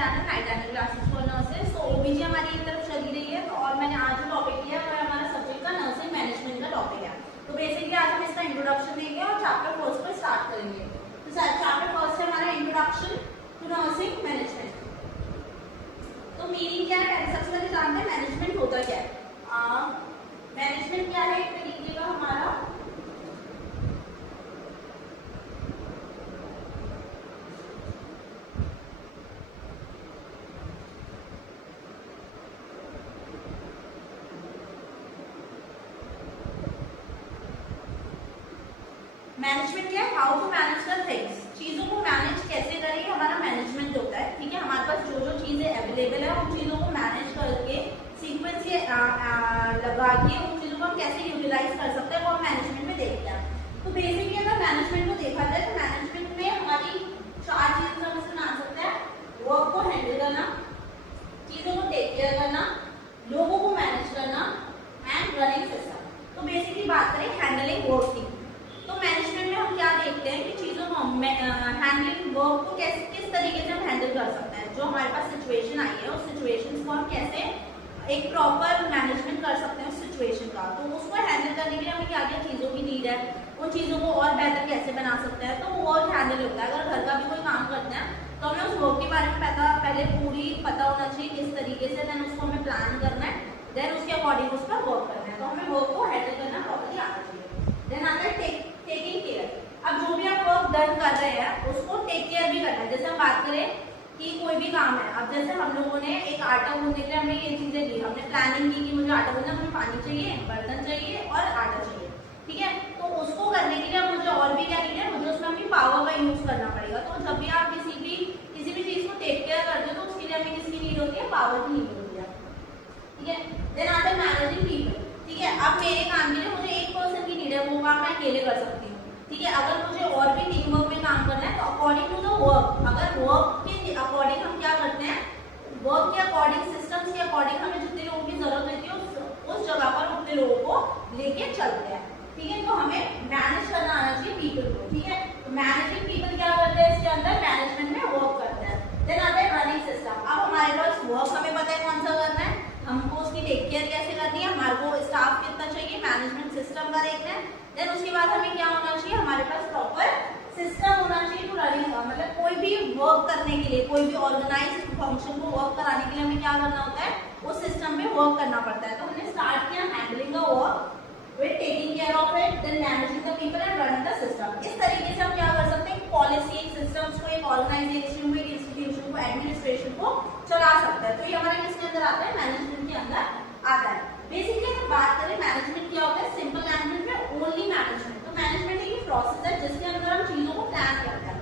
Channel night and classes for nurses. सो ओबीजी हमारी एक तरफ चली रही है, तो और मैंने आज जो टॉपिक लिया है वो हमारा सब्जेक्ट का नर्सिंग मैनेजमेंट का टॉपिक है। तो बेसिकली आज हम इसका इंट्रोडक्शन देंगे और चैप्टर फर्स्ट पर स्टार्ट करेंगे। तो चैप्टर फर्स्ट है हमारा इंट्रोडक्शन टू नर्सिंग मैनेजमेंट। तो मीनिंग क्या है, सबसे पहले जानते हैं मैनेजमेंट होता क्या है। मैनेजमेंट क्या है, एक तरीके का हमारा मैनेजमेंट क्या है, how to manage the things, चीजों को मैनेज कैसे करें, हमारा मैनेजमेंट होता है। ठीक है, हमारे पास जो जो चीजें अवेलेबल है उन चीजों को मैनेज करके सीक्वेंस लगा के उन चीजों को हम कैसे यूटिलाइज कर सकते हैं वो हम मैनेजमेंट में देखते हैं। तो बेसिकली अगर मैनेजमेंट को देखा जाए तो मैनेजमेंट में हमारी चार चीजें हम इसमें मान सकते हैं। वर्क को हैंडल करना, चीजों को टेक केयर करना, लोगों को मैनेज करना एंड रनिंग सिस्टम। तो बेसिकली बात करें हैंडलिंग वर्क की, तो मैनेजमेंट में हम क्या देखते हैं कि चीजों को हैंडलिंग वर्क को कैसे किस तरीके से हम हैंडल कर सकते हैं। जो हमारे पास सिचुएशन आई है उस सिचुएशन को हम कैसे एक प्रॉपर मैनेजमेंट कर सकते हैं उस सिचुएशन का। तो उसको हैंडल करने के लिए हमें क्या क्या चीजों की नीड है, उन चीजों को और बेहतर कैसे बना सकते हैं, तो वो वर्क हैंडल होता है। अगर घर का भी कोई काम करते हैं तो हमें उस वर्क के बारे में पहले पूरी पता होना चाहिए किस तरीके से, देन उसको हमें प्लान करना है, देन उसके अकॉर्डिंग उस पर वर्क करना है। तो हमें वर्क को हैंडल करना प्रॉपर्ली आना चाहिए। देन आता है टेकिंग केयर। अब जो भी आप वर्क डन कर रहे हैं उसको टेक केयर भी करना है। जैसे हम बात करें कि कोई भी काम है, अब जैसे हम लोगों ने एक आटा गूंदने के लिए हमने ये चीजें ली, हमने प्लानिंग की कि मुझे आटा गूंदना, मुझे पानी चाहिए, बर्तन चाहिए और आटा चाहिए। ठीक है, तो उसको करने के लिए मुझे और भी क्या चाहिए, मुझे उसमें अपनी पावर का यूज करना पड़ेगा। तो जब भी आप किसी भी चीज को टेक केयर करते हो तो उसके लिए हमें किसकी नीड होती है, पावर की नीड होती है। ठीक है, देन आता है मैनेजिंग पीपल। ठीक है, अब मेरे काम के लिए मुझे एक पर्सन की नीड है, वो काम मैं अकेले कर सकती हूँ। ठीक है, अगर मुझे और भी टीम वर्क में काम करना है तो अकॉर्डिंग टू द वर्क, अगर वर्क के अकॉर्डिंग हम क्या करते हैं, वर्क के अकॉर्डिंग सिस्टम्स के अकॉर्डिंग हमें जितने लोगों की जरूरत होती है उस जगह पर उतने लोगों को लेके चलते हैं। ठीक है, तो हमें मैनेज करना आना चाहिए पीपल को। ठीक है, तो मैनेजिंग पीपल क्या करते हैं, इसके अंदर मैनेजमेंट में वर्क करते हैं। देन आता है रनिंग सिस्टम। अब हमारे पास वर्क हमें पता है कौन सा करना है, हमको उसकी टेक केयर कैसे करनी है, हमारे को स्टाफ कितना चाहिए, मैनेजमेंट सिस्टम का देखना है। देन उसके बाद हमें क्या होना चाहिए, हमारे पास प्रॉपर सिस्टम होना चाहिए टू रनिंग का। मतलब कोई भी वर्क करने के लिए, कोई भी ऑर्गेनाइज्ड फंक्शन को वर्क कराने के लिए हमें क्या करना होता है, उस सिस्टम में वर्क करना पड़ता है। तो हमने स्टार्ट किया handling the work with taking care of it, then managing the people and running the system. इस तरीके से हम क्या कर सकते हैं, पॉलिसी, एक सिस्टम्स को, एक ऑर्गेनाइजेशन को, एक इंस्टीट्यूशन को, एडमिनिस्ट्रेशन को चला सकता है। तो ये हमारे किसके अंदर आता है, मैनेजमेंट के अंदर आता है। बेसिकली अगर बात करें मैनेजमेंट क्या होता है, सिंपल लैंग्वेज में ओनली मैनेजमेंट। तो मैनेजमेंट एक प्रोसेस है जिसके अंदर हम चीजों को प्लान करते हैं।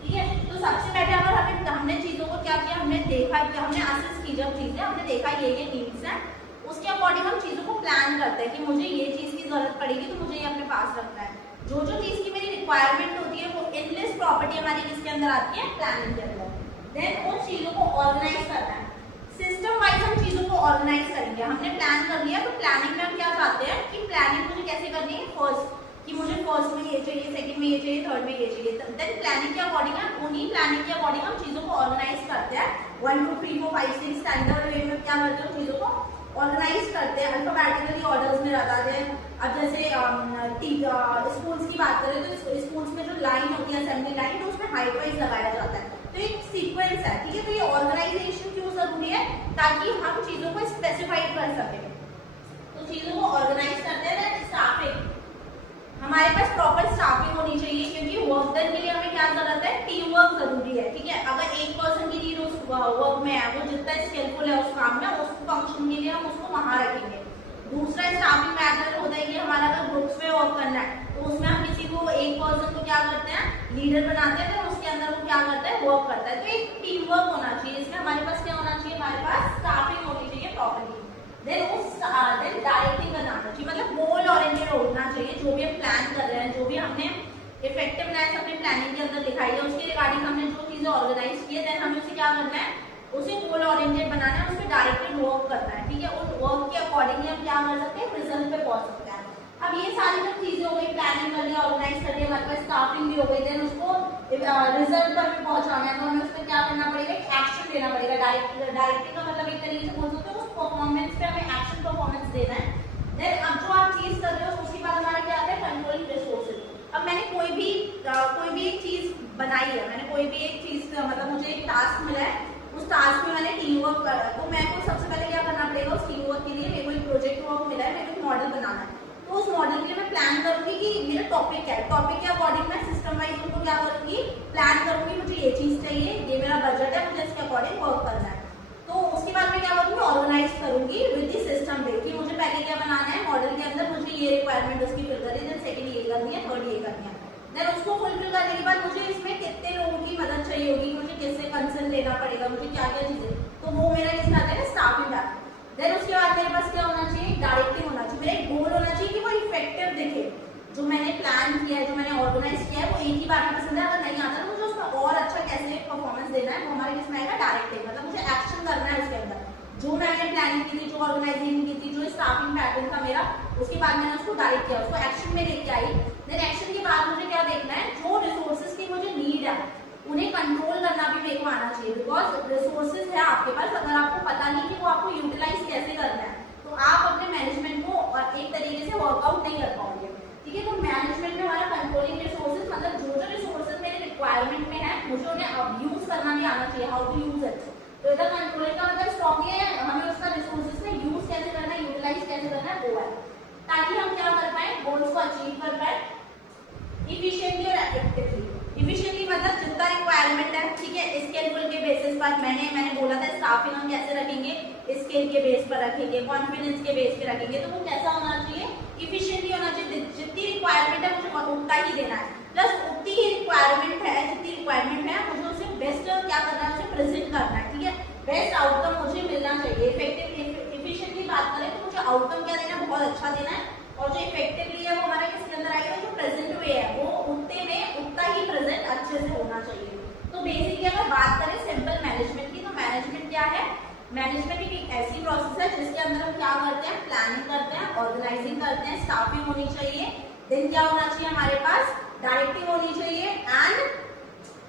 ठीक है, तो सबसे पहले अगर हमने चीजों को क्या किया, हमने देखा कि हमने असेस की, जब चीजें हमने देखा ये नीड्स है, उसके अकॉर्डिंग हम चीजों को प्लान करते हैं कि मुझे ये चीज की जरूरत पड़ेगी तो मुझे ये अपने पास रखना है। जो जो चीज की मेरी रिक्वायरमेंट होती है वो इनलिस्ट प्रॉपर्टी हमारी किसके अंदर आती है, प्लानिंग के अंदर। देन उन चीजों को ऑर्गेनाइज करना है, सिस्टम वाइज हम चीजों को ऑर्गेनाइज करेंगे। हमने प्लान कर लिया तो प्लानिंग में हम क्या चाहते हैं कि प्लानिंग मुझे कैसे करनी है, फर्स्ट कि मुझे फर्स्ट में ये चाहिए, सेकंड में ये चाहिए, थर्ड में ये चाहिए। देन प्लानिंग के अकॉर्डिंग हम उन्हीं प्लानिंग के अकॉर्डिंग हम चीजों को ऑर्गेनाइज करते हैं। 1 2 3 4 5 6 स्टैंडर्ड वे में क्या करते हैं, चीजों को ऑर्गेनाइज करते हैं, अल्फाबेटिकली ऑर्डर्स में लगाते हैं। अब जैसे स्कूल्स की बात करें तो स्कूल्स में जो लाइन होती है, असेंबली लाइन, तो उसमें हाइट वाइज लगाया जाता है। तो एक सीक्वेंस है। ठीक है, तो ये ऑर्गेनाइजेशन क्यों जरूरी है, ताकि हम चीजों को स्पेसिफाइड कर सकें। तो चीजों को ऑर्गेनाइज करते हैं। स्टाफिंग, हमारे पास प्रॉपर स्टाफिंग होनी चाहिए क्योंकि वर्क डन के लिए हमें क्या जरूरत है, टीम वर्क जरूरी है। ठीक है, अगर एक पर्सन की नीड उस वर्क में है, वो जितना स्किलफुल है उस काम में, उस फंक्शन के लिए हम उसको वहां रखेंगे। दूसरा स्टाफिंग मैटर होता है कि हमारा अगर ग्रुप्स में वर्क करना है तो उसमें हम किसी को, एक पर्सन को क्या करते हैं, लीडर बनाते हैं, तो उसके अंदर वो क्या करता है, वर्क करता है। तो एक टीम वर्क होना चाहिए। इसमें हमारे पास क्या होना चाहिए, हमारे पास स्टाफिंग होनी चाहिए प्रॉपर्ली। देन डायरेक्टिंग करना चाहिए, मतलब गोल ओरिएंटेड होना चाहिए। जो भी हम प्लान कर रहे हैं, जो भी हमने इफेक्टिवनेस अपने प्लानिंग के अंदर दिखाई है, उसके रिगार्डिंग हमने जो चीजें ऑर्गेनाइज की है, देन हमें उसे क्या करना है, उसे गोल ओरिएंटेड बनाना है, उस पर डायरेक्टेड वर्क करना है। ठीक है, उन वर्क के अकॉर्डिंगली हम क्या कर सकते हैं, रिजल्ट पे पहुंच सकते हैं। अब ये सारी जो चीजें हो गई, प्लानिंग कर लिया, ऑर्गेनाइज कर लिया, हमारे पास स्टाफिंग भी हो गई, देन उसको रिजल्ट पर भी पहुंचाना है, तो हमें उसमें क्या करना पड़ेगा, एक्शन लेना डायरेक्टिंग का मतलब एक तरीके से बोल सकते हो उस परफॉर्मेंस पे हमें एक्शन परफॉर्मेंस देना है। देन अब जो आप चीज कर रहे हो उसके बाद हमारा क्या आता है, कंट्रोलिंग रिसोर्सेज। अब मैंने कोई भी एक चीज बनाई है, मैंने कोई भी एक चीज मतलब मुझे एक टास्क मिला है, उस टास्क में मैंने टीम वर्क करा है, तो मेरे को सबसे पहले क्या करना पड़ेगा, उस टीम वर्क के लिए मेरे को एक प्रोजेक्ट वर्क मिला है, मेरे को एक मॉडल बनाना है। तो उस मॉडल के लिए मैं प्लान करूंगी कि मेरा टॉपिक क्या है, टॉपिक के अकॉर्डिंग मैं सिस्टम वाइज उनको क्या करूंगी, प्लान करूंगी, मुझे ये चीज चाहिए, ये मेरा बजट है, मुझे इसके अकॉर्डिंग वर्क करना है। तो उसके बाद मैं क्या करूंगी, ऑर्गेनाइज करूंगी विद द सिस्टम पे कि मुझे पहले क्या बनाना है, मॉडल के अंदर मुझे ये रिक्वायरमेंट उसकी फिल करनी है, देन सेकंड ये करनी है, थर्ड ये करनी है। देन उसको फुलफिल करने के बाद मुझे इसमें कितने लोगों की मदद चाहिए होगी, मुझे किससे कंसर्न लेना पड़ेगा, मुझे क्या क्या चीजें, तो वो मेरा इसमें आता है स्टाफिंग डाटा। देन उसके बाद मेरे पास क्या होना चाहिए, डायरेक्टिंग होना चाहिए, मेरा एक गोल होना चाहिए कि वो इफेक्टिव दिखे, जो मैंने प्लान किया है, जो मैंने ऑर्गेनाइज किया है, वो एक ही बार में पसंद है, अगर नहीं आता तो मुझे उसमें और अच्छा कैसे परफॉर्मेंस देना है, वो हमारे किसमें आएगा, डायरेक्टिंग, मतलब मुझे एक्शन करना है उसके अंदर, जो मैंने प्लानिंग की थी, जो ऑर्गेनाइजिंग की थी, जो स्टाफिंग पैटर्न था मेरा, उसके बाद मैंने उसको डायरेक्ट किया, उसको एक्शन में लेके आई। देन एक्शन के बाद मुझे क्या देखना है, जो रिसोर्सेज की मुझे नीड है उन्हें कंट्रोल करना भी मेरे को आना चाहिए, बिकॉज रिसोर्सेज है आपके पास, अगर आपको पता नहीं कि वो आपको यूटिलाइज कैसे करना है तो आप अपने मैनेजमेंट को एक तरीके से वर्कआउट नहीं कर पाओगे। ठीक है, तो मैनेजमेंट में हमारा कंट्रोलिंग रिसोर्सेज मतलब जो जो रिसोर्सेज मेरे रिक्वायरमेंट में है मुझे उन्हें अब यूज करना भी आना चाहिए, हाउ टू यूज इट। तो इधर कंट्रोलिंग का मतलब स्ट्रॉन्गली है, हमें उसका रिसोर्सेज में यूज कैसे करना है, यूटिलाइज कैसे करना है, वो है, ताकि हम क्या कर पाए, गोल्स को अचीव कर पाए इफिशिएंटली और इफेक्टिवली। इफिशिएंटली मतलब जितना रिक्वायरमेंट है, ठीक है, स्केलेबल के बेसिस पर मैंने बोला था स्टाफिंग हम कैसे रखेंगे, स्केल के बेस पर रखेंगे, कॉन्फिडेंस के बेस पे रखेंगे, तो वो कैसा होना चाहिए, इफिशिएंटली होना चाहिए, जितनी रिक्वायरमेंट है मुझे उतना ही देना है, प्लस उतनी ही रिक्वायरमेंट है, जितनी रिक्वायरमेंट है मुझे उसे बेस्ट क्या करना है, उसे प्रेजेंट करना है। ठीक है, बेस्ट आउटकम मुझे मिलना चाहिए। इफेक्टिव इफिशिएंटली बात करें तो मुझे आउटकम क्या देना है, बहुत अच्छा देना है, और जो इफेक्टिवली है वो हमारा किसके अंदर आएगा, जो प्रेजेंट वे है वो उतने में उतना ही प्रेजेंट अच्छे से होना चाहिए। तो बेसिकली अगर बात करें सिंपल मैनेजमेंट की, तो मैनेजमेंट क्या है, मैनेजमेंट एक ऐसी प्रोसेस है जिसके अंदर हम क्या करते हैं, प्लानिंग करते हैं, ऑर्गेनाइजिंग करते हैं, स्टाफिंग होनी चाहिए, देन क्या होना चाहिए हमारे पास, डायरेक्टिंग होनी चाहिए एंड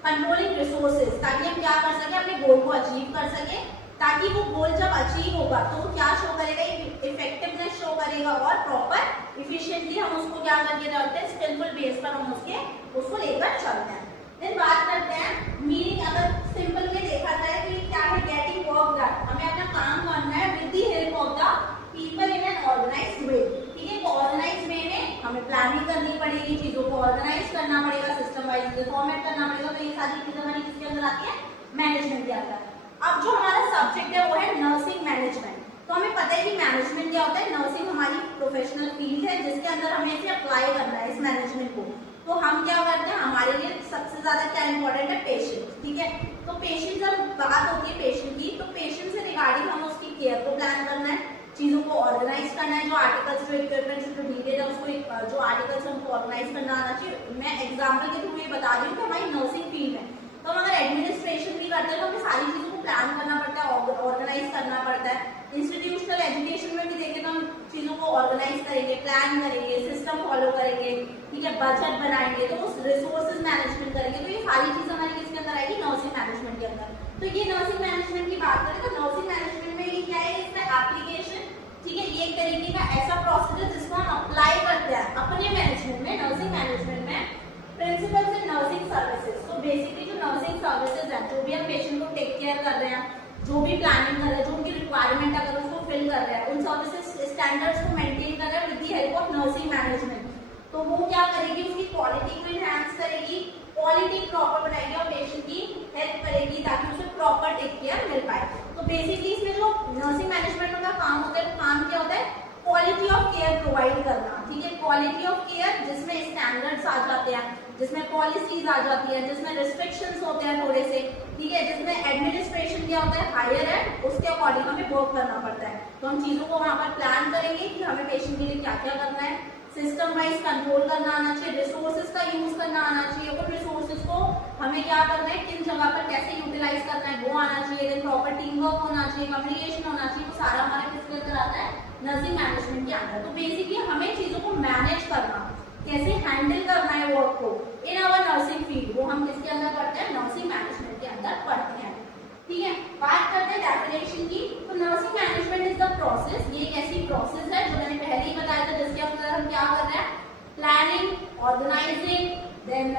कंट्रोलिंग रिसोर्सेज, ताकि हम क्या कर सके, अपने गोल को अचीव कर सके, ताकि वो गोल जब अचीव होगा तो वो क्या शो करेगा, इफेक्टिवनेस शो करेगा, और प्रॉपर इफिशिएंटली हम उसको क्या करके चलते हैं, स्किलफुल बेस पर हम उसको लेकर चलते हैं। देन बात करते हैं मीनिंग, अगर सिंपल में देखा जाए तो ये क्या है, गेटिंग वर्क डन, हमें अपना काम करना है with the help of the people in an organised way. ठीक है, तो ऑर्गेनाइज्ड वे में हमें प्लानिंग करनी पड़ेगी, चीजों को ऑर्गेनाइज करना पड़ेगा, सिस्टम वाइज फॉर्मेट करना पड़ेगा, तो ये सारी चीजें हमारी किसके अंदर आती है, मैनेजमेंट के अंदर। अब जो हमारा सब्जेक्ट है वो है नर्सिंग मैनेजमेंट। तो हमें पता है कि मैनेजमेंट क्या होता है, नर्सिंग हमारी प्रोफेशनल फील्ड है जिसके अंदर हमें इसे अप्लाई करना है इस मैनेजमेंट को। तो हम क्या करते हैं, हमारे लिए सबसे ज्यादा क्या इंपॉर्टेंट है, पेशेंट। ठीक है, तो पेशेंट जब बात होती है पेशेंट की, तो पेशेंट से रिगार्डिंग हम उसकी केयर को प्लान करना है, चीजों को ऑर्गेनाइज करना है, जो आर्टिकल्स, जो इक्विपमेंट्स, जो नीडेड है उसको, जो आर्टिकल्स हमको ऑर्गेनाइज करना आना चाहिए। मैं एग्जाम्पल के थ्रू ये बता रही हूँ कि हमारी नर्सिंग फील्ड है, तो हम अगर एडमिनिस्ट्रेशन भी करते हैं तो हमें सारी चीजों को प्लान करना पड़ता है, ऑर्गेनाइज करना पड़ता है। इंस्टीट्यूशनल एजुकेशन में भी देखें तो हम चीजों को ऑर्गेनाइज करेंगे, प्लान करेंगे, सिस्टम फॉलो करेंगे, ठीक है, बजट बनाएंगे, तो उस रिसोर्सेज मैनेजमेंट करेंगे, तो ये सारी चीजें हमारी किसके अंदर आएगी, नर्सिंग मैनेजमेंट के अंदर। तो ये नर्सिंग मैनेजमेंट की बात करें तो नर्सिंग मैनेजमेंट में ये क्या है, इसका एप्लीकेशन, ठीक है, ये एक तरीके का ऐसा प्रोसेस है जिसको हम अप्लाई करते हैं अपने मैनेजमेंट में, नर्सिंग मैनेजमेंट में। प्रिंसिपल्स इन नर्सिंग सर्विसेज, तो बेसिकली जो नर्सिंग सर्विसेज है, जो भी हम पेशेंट को टेक केयर कर रहे हैं, जो भी प्लानिंग कर रहे हैं, जो उनकी रिक्वायरमेंट अगर उसको फिल कर रहे हैं, उन सर्विसेज स्टैंडर्ड्स को मेंटेन कर रहे हैं with the help of nursing management. तो वो क्या करेगी, उसकी क्वालिटी को इनहैंस करेगी, क्वालिटी प्रॉपर बनाएगी और पेशेंट की हेल्प करेगी ताकि उसे प्रॉपर टेक केयर मिल पाए। तो बेसिकली इसमें जो नर्सिंग मैनेजमेंट का काम होता है, वो काम क्या होता है, क्वालिटी ऑफ केयर प्रोवाइड करना। ठीक है, क्वालिटी ऑफ केयर जिसमें स्टैंडर्ड्स आ जाते हैं, जिसमें पॉलिसीज आ जाती है, जिसमें रिस्ट्रिक्शंस होते हैं थोड़े से, ठीक है, जिसमें एडमिनिस्ट्रेशन क्या होता है, हायर है, उसके अकॉर्डिंग हमें वर्क करना पड़ता है। तो हम चीजों को वहां पर प्लान करेंगे कि हमें पेशेंट के लिए क्या क्या करना है, सिस्टम वाइज कंट्रोल करना आना चाहिए, रिसोर्सेज का यूज करना आना चाहिए, उन रिसोर्सेज को हमें क्या करना है, किन जगह पर कैसे यूटिलाइज करना है वो आना चाहिए, देन प्रॉपर टीम वर्क होना चाहिए, कम्युनिकेशन होना चाहिए, वो सारा हमारे किसके अंदर आता है, नर्सिंग मैनेजमेंट के अंदर। तो बेसिकली हमें चीजों को मैनेज करना, कैसे हैंडल करना है वर्क को इन आवर नर्सिंग फील्ड, वो हम किसके अंदर पढ़ते हैं, नर्सिंग मैनेजमेंट के अंदर पढ़ते हैं। ठीक है, बात करते हैं डेफिनेशन की। तो nursing management is the process, ये एक ऐसी प्रोसेस है जो मैंने पहले ही बताया था, जिसके अंदर हम क्या कर रहे हैं, planning, organising, then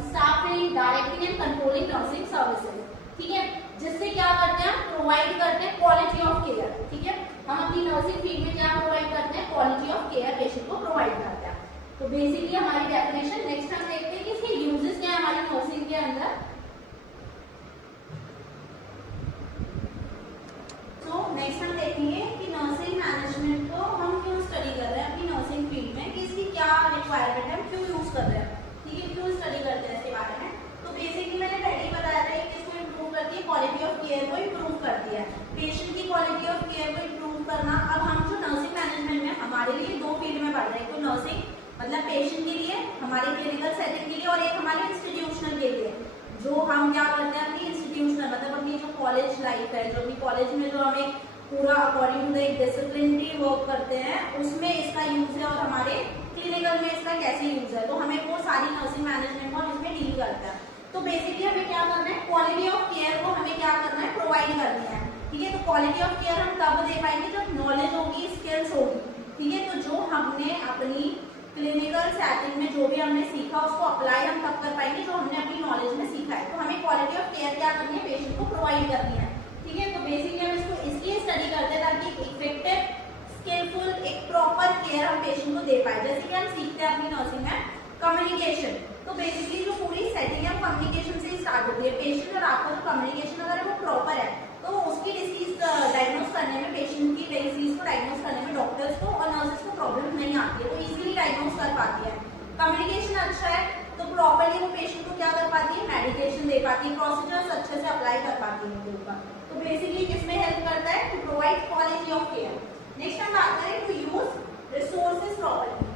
staffing, directing and controlling nursing services. ठीक है, जिससे क्या करते हैं, प्रोवाइड करते हैं क्वालिटी ऑफ केयर। ठीक है, हम अपनी नर्सिंग फील्ड में क्या प्रोवाइड करते हैं, क्वालिटी ऑफ केयर पेशेंट को प्रोवाइड करते हैं। तो बेसिकली हमारी डेफिनेशन, नेक्स्ट हम देखते हैं कि इसके यूजेस क्या है हमारी नर्सिंग के अंदर। तो नेक्स्ट हम देखेंगे कि नर्सिंग मैनेजमेंट को हम क्यों स्टडी कर रहे हैं अपनी नर्सिंग फील्ड में, कि इसकी क्या रिक्वायरमेंट है, हम क्यों यूज कर रहे हैं। ठीक है, क्यों स्टडी करते हैं इसके बारे में। तो बेसिकली मैंने पहले ही बताया था कि इसको इम्प्रूव करती है, क्वालिटी ऑफ केयर को इम्प्रूव करती है, पेशेंट की क्वालिटी ऑफ केयर को इम्प्रूव करना। अब हम जो नर्सिंग मैनेजमेंट में हमारे लिए दो फील्ड में पढ़ रहे हैं, तो नर्सिंग मतलब पेशेंट के लिए, हमारे क्लिनिकल सेटिंग के लिए, और एक हमारे इंस्टीट्यूशनल के लिए, जो हम क्या करते हैं अपनी इंस्टीट्यूशनल मतलब अपनी जो कॉलेज लाइफ है, जो अपनी कॉलेज में जो हम एक पूरा अकॉर्डिंग टू द एक डिसिप्लिनरी वर्क करते हैं, उसमें इसका यूज है, और हमारे क्लिनिकल में इसका कैसे यूज है। तो हमें वो सारी नर्सिंग मैनेजमेंट को हम इसमें डील करते हैं। तो बेसिकली हमें क्या करना है, क्वालिटी ऑफ केयर को हमें क्या करना है, प्रोवाइड करनी है। ठीक है, तो क्वालिटी ऑफ केयर हम तब दे पाएंगे जब नॉलेज होगी, स्किल्स होगी। ठीक है, तो जो हमने अपनी क्लिनिकल सेटिंग में जो भी हमने सीखा उसको अप्लाई हम तब कर पाएंगे जो हमने अपनी नॉलेज में सीखा है। तो हमें क्वालिटी ऑफ केयर क्या करनी है, पेशेंट को प्रोवाइड करनी है। ठीक है, तो बेसिकली हम इसको इसलिए स्टडी करते हैं ताकि इफेक्टिव, स्किलफुल, एक प्रॉपर केयर हम पेशेंट को दे पाए। जैसे कि हम सीखते हैं अपनी नर्सिंग में कम्युनिकेशन, तो बेसिकली जो पूरी सेटिंग है कम्युनिकेशन से ही स्टार्ट होती है। पेशेंट और आपका जो कम्युनिकेशन अगर वो प्रॉपर है तो उसकी डिसीज डायग्नोज करने में, पेशेंट की डिसीज को डायग्नोज करने में डॉक्टर्स को और नर्सेस को प्रॉब्लम नहीं आती है, तो इजीली डायग्नोज कर पाती है। कम्युनिकेशन अच्छा है तो प्रॉपर्ली वो पेशेंट को क्या कर पाती है, मेडिकेशन दे पाती है, प्रोसीजर्स अच्छे से अप्लाई कर पाती है उनके ऊपर। तो बेसिकली किसमें हेल्प करता है, to provide quality of care. Next हम बात करें टू यूज रिसोर्सेज प्रॉपर्ली।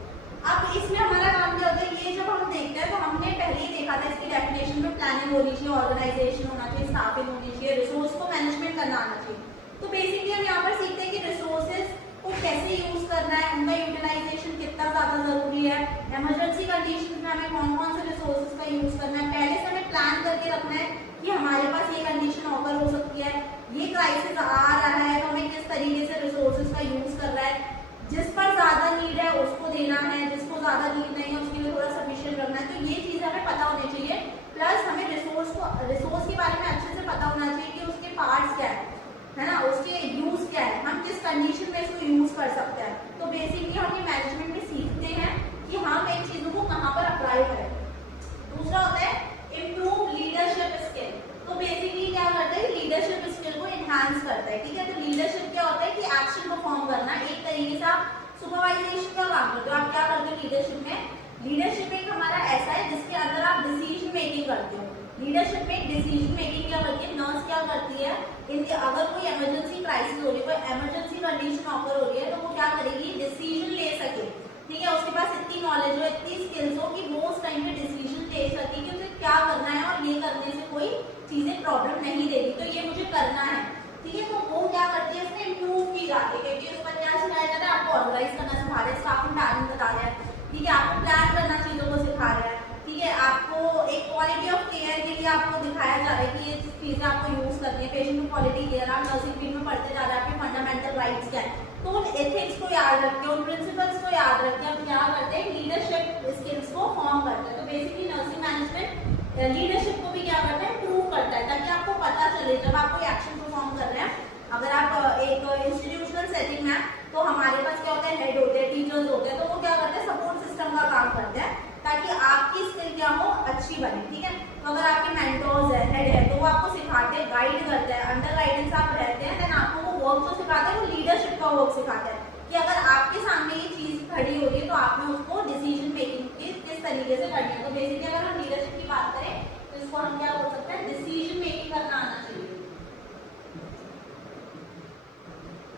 अब इसमें हमारा काम क्या होता है, ये जब हम देखते हैं तो हमने पहले ही देखा था इसकी डेफिनेशन में, प्लानिंग होनी चाहिए, ऑर्गेनाइजेशन होना चाहिए, स्टाफिंग होनी चाहिए, रिसोर्स को मैनेजमेंट करना आना चाहिए। तो बेसिकली हम यहाँ पर सीखते हैं कि रिसोर्सेज को कैसे यूज करना है, उनका यूटिलाइजेशन कितना ज्यादा जरूरी है, इमरजेंसी कंडीशन में हमें कौन कौन से रिसोर्सेज का यूज करना है। पहले से हमें प्लान करके रखना है कि हमारे पास ये कंडीशन ऑकर हो सकती है, ये क्राइसिस आ रहा है, तो हमें किस तरीके से रिसोर्सेज का यूज कर रहा है, जिस पर ज्यादा नीड है उसको देना है, जिसको ज्यादा नीड नहीं है उसके लिए थोड़ा सफिशिएंट रखना है। तो ये चीजें हमें पता होनी चाहिए। प्लस हमें रिसोर्स के बारे में अच्छे से पता होना चाहिए कि उसके पार्ट्स क्या है ना, उसके यूज क्या है, हम किस कंडीशन में इसको यूज कर सकते हैं। तो बेसिकली हम ये मैनेजमेंट में सीखते हैं कि हम इन चीजों को कहाँ पर अप्लाई करें। दूसरा होता है इम्प्रूव लीडरशिप स्किल। तो बेसिकली क्या करता है, लीडरशिप स्किल को एनहांस करता है। ठीक है, तो लीडरशिप क्या होता है कि एक्शन परफॉर्म करना, एक तरीके से आप सुपरवाइजेशन का काम करते हो। आप क्या करते हो लीडरशिप में, लीडरशिप एक हमारा ऐसा है जिसके अंदर आप डिसीजन मेकिंग करते हो। लीडरशिप में डिसीजन मेकिंग क्या करती है, नर्स क्या करती है, इनके अगर कोई इमरजेंसी क्राइसिस हो रही है, कोई इमरजेंसी कंडीशन ऑकर हो रही है, तो वो क्या करेगी, डिसीजन ले सके। ठीक है, उसके पास इतनी नॉलेज हो, इतनी स्किल्स हो कि वो उस टाइम पे डिसीजन ले सके कि उसे क्या करना है, और ये करने से कोई चीजें प्रॉब्लम नहीं देगी, तो ये मुझे करना है। ठीक है, तो वो क्या करती है, उसमें इम्प्रूव की जाती है, क्योंकि उस पर क्या सिखाया जाता है, आपको ऑर्गेनाइज करना सिखा रहे हैं, स्टाफ में प्लानिंग बता रहे हैं। ठीक है, आपको प्लान करना चीजों को सिखा रहे हैं। ठीक है, आपको एक क्वालिटी ऑफ केयर के लिए आपको दिखाया जा रहा है कि ये चीजें आपको यूज करनी है। पेशेंट को क्वालिटी केयर, आप नर्सिंग फील्ड में पढ़ते जा रहे हैं, आपके फंडामेंटल राइट्स क्या है, तो उन एथिक्स को याद रखते हैं, उन प्रिंसिपल्स को याद रखते हैं, हम क्या करते हैं, लीडरशिप स्किल्स को फॉर्म करते हैं। तो बेसिकली नर्सिंग मैनेजमेंट लीडरशिप को भी क्या करता है, इम्प्रूव करता है, ताकि आपको पता चले जब आप कोई एक्शन परफॉर्म कर रहे हैं। अगर आप एक इंस्टीट्यूशनल सेटिंग में, तो हमारे पास क्या होता है, हेड होते हैं, टीचर्स होते हैं, तो वो क्या करते हैं, सपोर्ट सिस्टम का काम करते हैं ताकि आपकी स्किल क्या हो, अच्छी बने। ठीक है, तो अगर आपके मेंटोर्स है, हेड है, तो वो आपको सिखाते हैं, गाइड करते हैं, अंडर गाइडेंस आप रहते हैं, देन आपको वो वर्क जो सिखाते हैं वो लीडरशिप का वर्क सिखाते हैं कि अगर आपके सामने ये चीज खड़ी हो रही है तो आपने उसको डिसीजन मेकिंग किस तरीके से करनी है। तो बेसिकली अगर हम लीडरशिप की बात करें तो इसको हम क्या बोल सकते हैं, डिसीजन मेकिंग करना आना चाहिए।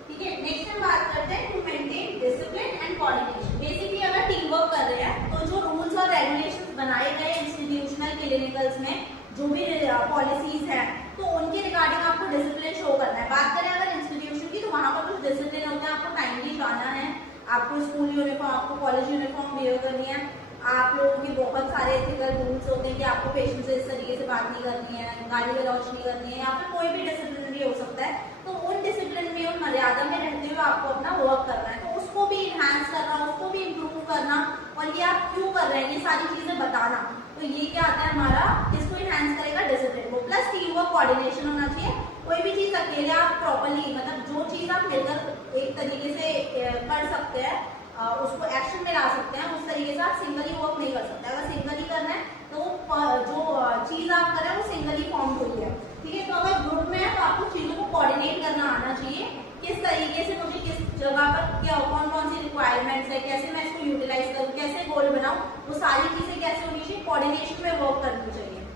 ठीक है, नेक्स्ट हम बात करते हैं to maintain discipline and coordination. Basically अगर टीम वर्क कर रहे हैं तो जो रूल्स और रेगुलेशंस बनाए गए इंस्टीट्यूशनल क्लिनिकल्स में, जो भी पॉलिसीज हैं, तो उनके रिगार्डिंग आपको डिसिप्लिन शो करना है। बात करें अगर इंस्टीट्यूशन की, तो वहां पर कुछ डिसिप्लिन होता है, आपको टाइमली जाना है, आपको स्कूल यूनिफॉर्म, आपको कॉलेज यूनिफॉर्म वेयर करनी है, आप लोगों के बहुत सारे एथिकल रूल्स होते हैं कि आपको पेशेंट से इस तरीके से बात नहीं करनी है, गाली गलौज नहीं करनी है, या फिर कोई भी डिसिप्लिनरी हो सकता है। तो उन डिसिप्लिन में, उन मर्यादा में रहते हुए आपको अपना वर्क करना है। तो उसको भी इनहांस करना, उसको भी इम्प्रूव करना, और ये आप क्यों कर रहे हैं, ये सारी चीजें बताना। तो ये क्या आता है हमारा, किसको इनहांस करेगा, डिसिप्लिन को। प्लस टीम वर्क, कोऑर्डिनेशन होना चाहिए। कोई भी चीज अकेले आप प्रॉपरली, मतलब जो चीज आप मिलकर एक तरीके से कर सकते हैं, उसको एक्शन में ला सकते हैं, उस तरीके से आप सिंगली वर्क नहीं कर सकते। अगर सिंगली करना है तो जो चीज आप कर रहे हैं वो सिंगली फॉर्म हुई है, ठीक है। तो अगर ग्रुप में है तो आपको चीजों को कोऑर्डिनेट करना आना चाहिए, किस तरीके से मुझे किस जगह पर क्या, कौन कौन सी रिक्वायरमेंट्स है, कैसे मैं इसको यूटिलाइज करूँ, कैसे गोल बनाऊं, वो सारी चीजें कैसे होनी चाहिए, कोऑर्डिनेशन में वर्क करनी चाहिए।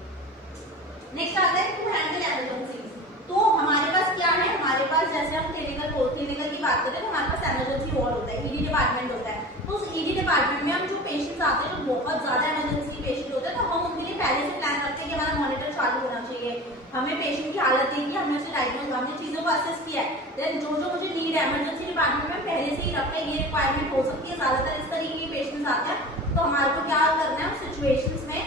नेक्स्ट आता है टू हैंडल इमरजेंसी। तो हमारे पास क्या है, हमारे पास जैसे हम क्लिनिकल की बात करें तो हमारे पास इमरजेंसी वार्ड होता है, ईडी डिपार्टमेंट होता है। तो उस ईडी डिपार्टमेंट में हम जो पेशेंट्स आते हैं, जो बहुत ज्यादा इमरजेंसी पेशेंट होते हैं, तो हम उनके लिए पहले से प्लान करते हैं कि हमारा मॉनिटर चालू होना चाहिए, हमें पेशेंट की हालत देखी, हमने उसे डायग्नोज, हमने चीजों को असेस किया है, देन जो जो मुझे नीड है इमरजेंसी डिपार्टमेंट में पहले से ही रखते हैं, ये रिक्वायरमेंट हो सकती है, ज्यादातर इस तरीके के पेशेंट्स आते हैं। तो हमारे को क्या करना है, सिचुएशंस में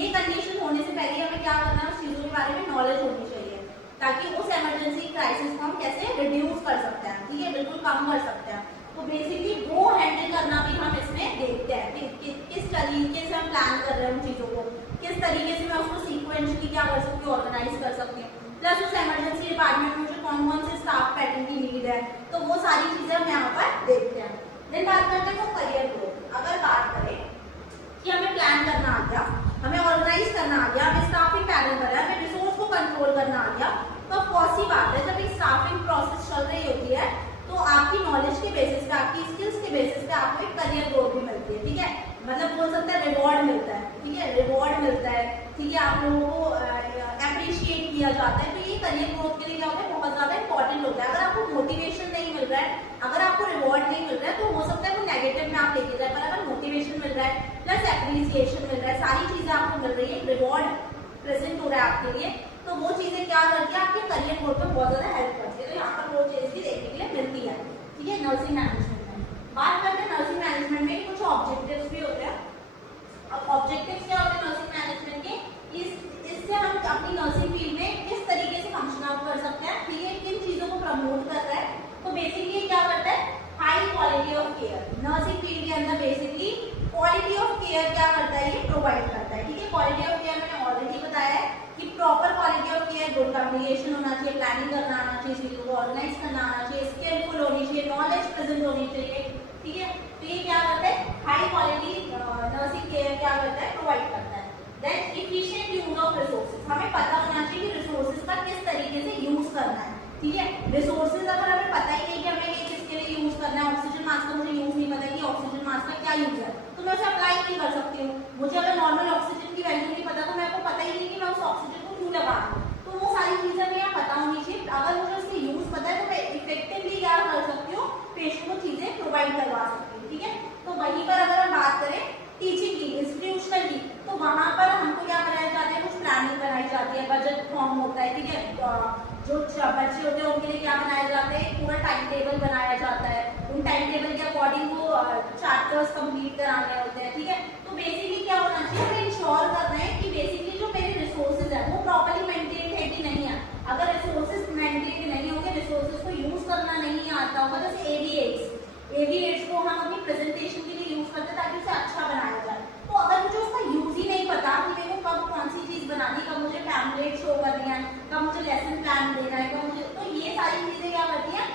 ये कंडीशन होने से पहले हमें क्या करना है, उस चीजों के बारे में नॉलेज होनी चाहिए, ताकि उस इमरजेंसी क्राइसिस को हम कैसे रिड्यूस कर सकते हैं, ठीक है, बिल्कुल कम कर सकते हैं। तो बेसिकली वो हैंडल करना भी हम इसमें देखते हैं कि किस तरीके से हम प्लान कर रहे हैं उन चीजों को, किस तरीके से मैं उसको सीक्वेंशली क्या कर सकती हूँ, ऑर्गेनाइज कर सकती हूँ। प्लस उस इमरजेंसी डिपार्टमेंट में मुझे कौन कौन से स्टाफ पैटर्न की नीड है, तो वो सारी चीजें हम यहाँ पर देखते हैं। देन बात करते हैं करियर ग्रोथ। अगर बात करें कि हमें प्लान करना आ गया, हमें ऑर्गेनाइज करना आ गया, हमें स्टाफिंग पैटर्न करना है, हमें रिसोर्स को कंट्रोल करना आ गया, तो कौन सी बात है, जब एक स्टाफिंग प्रोसेस चल रही होती है तो आपकी नॉलेज के बेसिस पे, आपकी स्किल्स के बेसिस पे आपको एक करियर ग्रोथ भी मिलती है, ठीक है। मतलब बोल सकते हैं रिवॉर्ड मिलता है, ठीक है, रिवॉर्ड मिलता है, ठीक है, आप लोगों को अप्रिशिएट किया जाता है। तो ये करियर ग्रोथ के लिए क्या होता है, बहुत ज्यादा इंपॉर्टेंट होता है। अगर आपको मोटिवेशन नहीं मिल रहा है, अगर आपको रिवॉर्ड नहीं मिल रहा है, तो हो सकता है वो नेगेटिव में आप लेके जाए, पर अगर मोटिवेशन मिल रहा है, प्लस एप्रिसिएशन मिल रहा है, सारी चीजें आपको मिल रही है, रिवॉर्ड प्रेजेंट हो रहा है आपके लिए, तो वो चीजें क्या करती है, आपके करियर ग्रोथ में बहुत ज्यादा हेल्प करती है। तो यहाँ पर वो चीज भी देखने के लिए मिलती है, ठीक है। नर्सिंग मैनेजमेंट में बात करते हैं, नर्सिंग मैनेजमेंट में कुछ ऑब्जेक्टिव्स भी होते हैं। अब ऑब्जेक्टिव्स क्या होते हैं नर्सिंग मैनेजमेंट के, इससे हम अपनी नर्सिंग फील्ड में किस तरीके से फंक्शन आउट कर सकते हैं, ठीक है, किन चीजों को प्रमोट कर रहा है। तो बेसिकली क्या करता है, high quality of care. Nursing field के अंदर बेसिकली क्वालिटी ऑफ केयर क्या करता है, ये प्रोवाइड करता है, ठीक है। क्वालिटी ऑफ केयर मैंने ऑलरेडी बताया है कि proper quality of care, good communication होना चाहिए, प्लानिंग करना आना चाहिए, चीजों को ऑर्गेनाइज करना आना चाहिए, स्किलफुल होनी चाहिए, नॉलेज प्रेजेंट होनी चाहिए, ठीक है। तो ये क्या करता है, हाई क्वालिटी नर्सिंग केयर क्या करता है, प्रोवाइड करता है। Then efficient use of resources, हमें पता होना चाहिए कि रिसोर्सेज का किस तरीके से यूज करना है, ठीक है। रिसोर्सेज अगर हमें पता ही नहीं कि हमें ये किसके लिए यूज करना है, ऑक्सीजन मास्क का मुझे यूज नहीं पता कि ऑक्सीजन मास्क का क्या यूज है, तो मैं उसे अप्लाई नहीं कर सकती हूँ। मुझे अगर नॉर्मल ऑक्सीजन की वैल्यू नहीं पता, तो मेरे को पता ही नहीं कि मैं उस ऑक्सीजन को क्यों लगा रही हूँ। तो वो सारी चीजें हमें यहाँ पता होनी चाहिए। अगर मुझे उसके यूज पता है तो मैं इफेक्टिवली क्या कर सकती हूँ, पेशेंट को चीजें प्रोवाइड करवा सकती हूँ, ठीक है। तो वहीं पर अगर हम बात करें टीचिंग की, इंस्टीट्यूशनल की, तो वहां पर हमको क्या बनाया जाता है, कुछ प्लानिंग बनाई जाती है, बजट फॉर्म होता है, ठीक है। जो बच्चे होते हैं उनके लिए क्या बनाया जाता है, पूरा टाइम टेबल बनाया जाता है, उन टाइम टेबल के अकॉर्डिंग वो चैप्टर्स कंप्लीट कराने होते हैं, ठीक है। तो बेसिकली क्या होना चाहिए, हमें इंश्योर करना है कि बेसिकली जो मेरे रिसोर्सेज है वो प्रॉपर्ली मेंटेन है कि नहीं है। अगर रिसोर्सेज मेंटेन नहीं होंगे, रिसोर्सेज को यूज करना नहीं आता होगा, जैसे एवीएट्स को हम अपनी प्रेजेंटेशन के लिए यूज करते हैं ताकि उसे अच्छा बनाया जाए। तो अगर मुझे उसका यूज ही नहीं पता कि मेरे को कब कौन सी चीज बनानी, कब मुझे पैम्पलेट शो करनी है, कब मुझे लेसन प्लान देना है, कब मुझे, तो ये सारी चीजें क्या करती हैं,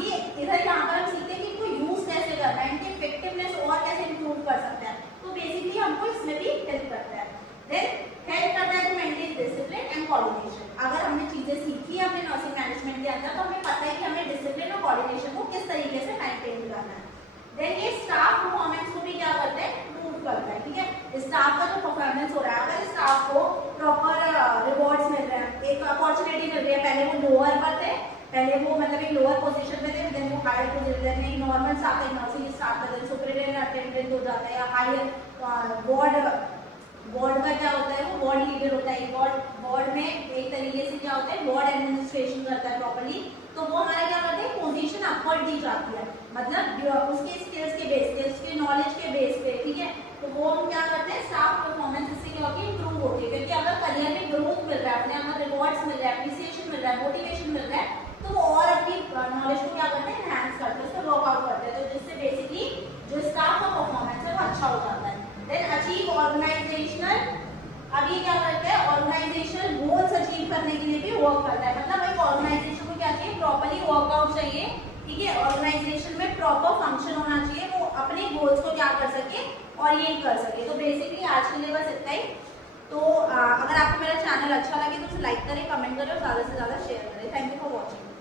ये इधर यहाँ पर हम सीखते हैं कि इनको यूज कैसे करना है, इनकी इफेक्टिवनेस और कैसे इंप्रूव कर सकते हैं। तो बेसिकली हमको इसमें भी हेल्प करता है। देन हेल्प करता है to maintain discipline and coordination. अगर हमने चीजें सीखी है अपने नर्सिंग मैनेजमेंट के अंदर, तो हमें पता है कि हमें डिसिप्लिन और कोऑर्डिनेशन को किस तरीके से मेंटेन करना है। देन ये स्टाफ परफॉर्मेंस को भी क्या करते हैं, इम्प्रूव करता है, ठीक है। स्टाफ का जो परफॉर्मेंस हो रहा है, अगर स्टाफ को प्रॉपर रिवॉर्ड्स मिल रहे हैं, एक अपॉर्चुनिटी मिल रही है, पहले वो लोअर पर थे, पहले वो मतलब एक लोअर पोजीशन पे थे, देन वो हायर पोजीशन में नॉर्मल स्टाफ, एक नर्सिंग स्टाफ का देन सुपरिटेंडेंट अटेंडेंट हो जाता है, या हायर वार्ड का क्या होता है, वो वार्ड लीडर होता है। वार्ड में एक तरीके से क्या होता है, वार्ड एडमिनिस्ट्रेशन करता है प्रॉपर्ली। तो वो हमारा क्या करते हैं, पोजीशन अपवर्ड दी जाती है, मतलब उसके स्किल्स के बेस पे, उसके नॉलेज के बेस पे, ठीक है। तो वो हम क्या करते हैं, स्टाफ परफॉर्मेंस इससे क्या होती है, इंप्रूव होती है। क्योंकि अगर करियर में ग्रोथ मिल रहा है, अपने अंदर रिवॉर्ड्स मिल रहा है, एप्रिसिएशन मिल रहा है, मोटिवेशन मिल रहा है, तो वो और अपनी नॉलेज को क्या करते हैं, एनहांस करते हैं, उसको वर्कआउट करते हैं, तो जिससे बेसिकली जो स्टाफ का परफॉर्मेंस है वो अच्छा हो जाता है। देन अचीव ऑर्गेनाइजेशनल, अब ये क्या करते हैं, ऑर्गेनाइजेशनल गोल्स अचीव करने के लिए भी वर्क करता है। मतलब एक ऑर्गेनाइजेशन को क्या चाहिए, प्रॉपर्ली वर्कआउट चाहिए, ठीक है, ऑर्गेनाइजेशन में प्रॉपर फंक्शन होना चाहिए, वो अपने गोल्स को क्या कर सके, ओरिएंट कर सके। तो बेसिकली आज के लिए बस इतना ही। तो अगर आपको मेरा चैनल अच्छा लगे तो उसे लाइक करें, कमेंट करें और ज्यादा से ज्यादा शेयर करें। Thank you for watching.